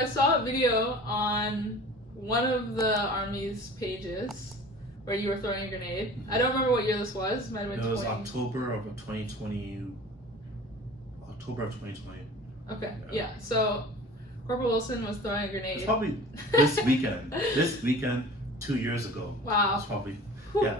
I saw a video on one of the Army's pages where you were throwing a grenade. I don't remember what year this was. Might have been It was October of 2020. October of 2020. Okay, yeah. So Corporal Wilson was throwing a grenade. It's probably this weekend. This weekend, 2 years ago. Wow. It's probably, Whew. yeah.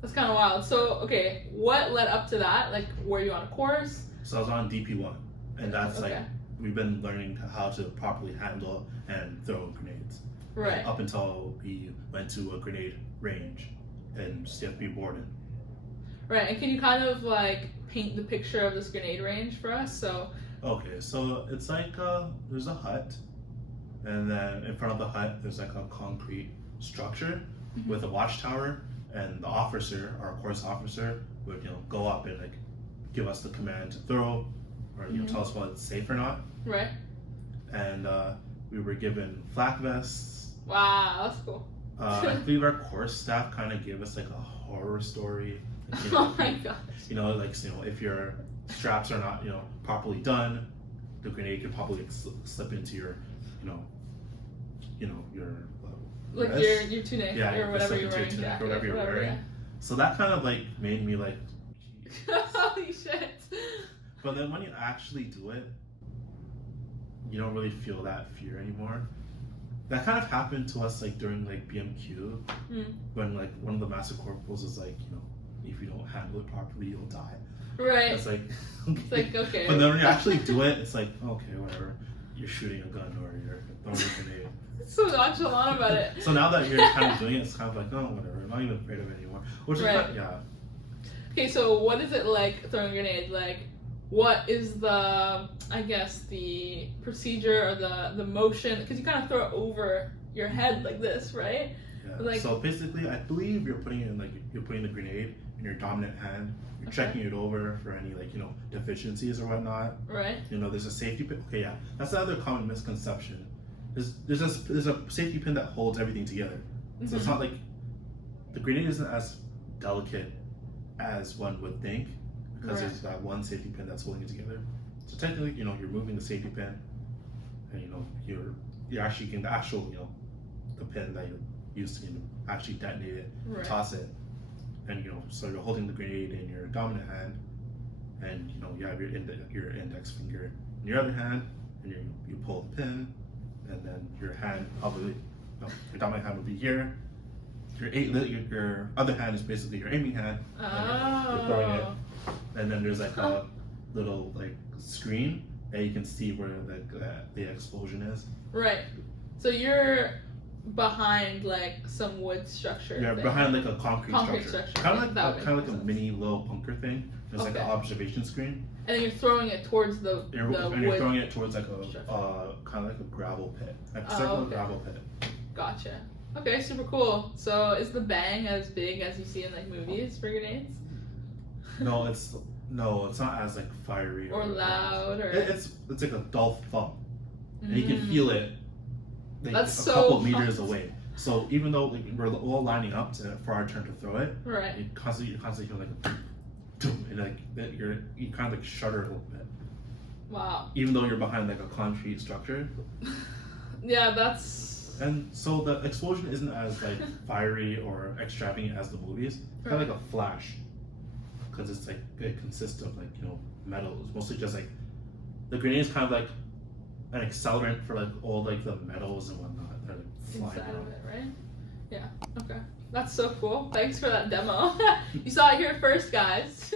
That's kind of wild. So, okay, what led up to that? Like, were you on a course? So I was on DP1, and that's Okay. like, we've been learning how to properly handle and throw grenades. Right. Up until we went to a grenade range in CFB Borden. Right, and can you kind of like paint the picture of this grenade range for us? So, Okay, so it's like there's a hut, and then in front of the hut there's like a concrete structure with a watchtower, and the officer, our course officer, would go up and like give us the command to throw, or tell us whether it's safe or not. right. And we were given flak vests. Wow, that's cool. I believe our course staff kind of gave us like a horror story. Like, Oh my gosh. If your straps are not properly done, the grenade could probably slip into your your Like vest. your tunic Yeah, or whatever slip you're into your wearing. tunic Jacket, or whatever you're wearing. yeah. So that kind of like made me like, Holy shit. but then when you actually do it, you don't really feel that fear anymore. That kind of happened to us like during like BMQ, when like one of the master corporals is like, if you don't handle it properly, you'll die. Right. It's like, It's like, okay. But then when you actually do it, it's like, okay, whatever. You're shooting a gun or you're throwing a grenade. So nonchalant about it. So now that you're kind of doing it, it's kind of like, oh, whatever. I'm not even afraid of it anymore. Which Right. is, yeah. Okay, so what is it like throwing a grenade? Like, what is the, I guess, the procedure or the motion? Because you kind of throw it over your head like this, right? Yeah. Like- So basically, I believe you're putting the grenade in your dominant hand. You're Okay. checking it over for any deficiencies or whatnot. Right. There's a safety pin. Okay, yeah, that's another common misconception. There's a safety pin that holds everything together. So it's not like the grenade isn't as delicate as one would think, because Right. there's that one safety pin that's holding it together. So technically, you're moving the safety pin, and you're actually getting the actual the pin that you used to actually detonate it, Right. toss it, and so you're holding the grenade in your dominant hand, and you have your index finger in your other hand, and you pull the pin, and then your hand probably your dominant hand would be here. Your other hand is basically your aiming hand. Oh. You're throwing it, and then there's like a little like screen, and you can see where the explosion is. Right. So you're behind like some wood structure. Yeah, thing. behind like a concrete structure. Kind of That like makes a sense. mini little bunker thing. There's like Okay. an observation screen. And then you're throwing it towards the You're wood. throwing it towards like a structure. kind of like a gravel pit, like a Oh, circular okay. gravel pit. Gotcha. Okay, super cool. So is the bang as big as you see in like movies for grenades? No, it's not as like fiery Or loud or It's like a dull thump, and you can feel it like That's a so couple meters fun. away. So even though like, we're all lining up for our turn to throw it, Right. you constantly feel like a doom, and like that you kind of like shudder a little bit, Wow. even though you're behind like a concrete structure. Yeah, that's And so the explosion isn't as like fiery or extravagant as the movies. It's kind of like a flash, because it's like it consists of like metal. It's mostly just like the grenade is kind of like an accelerant for like all like the metals and whatnot that are like, flying inside around. of it, right? Yeah. Okay. That's so cool. Thanks for that demo. You saw it here first, guys.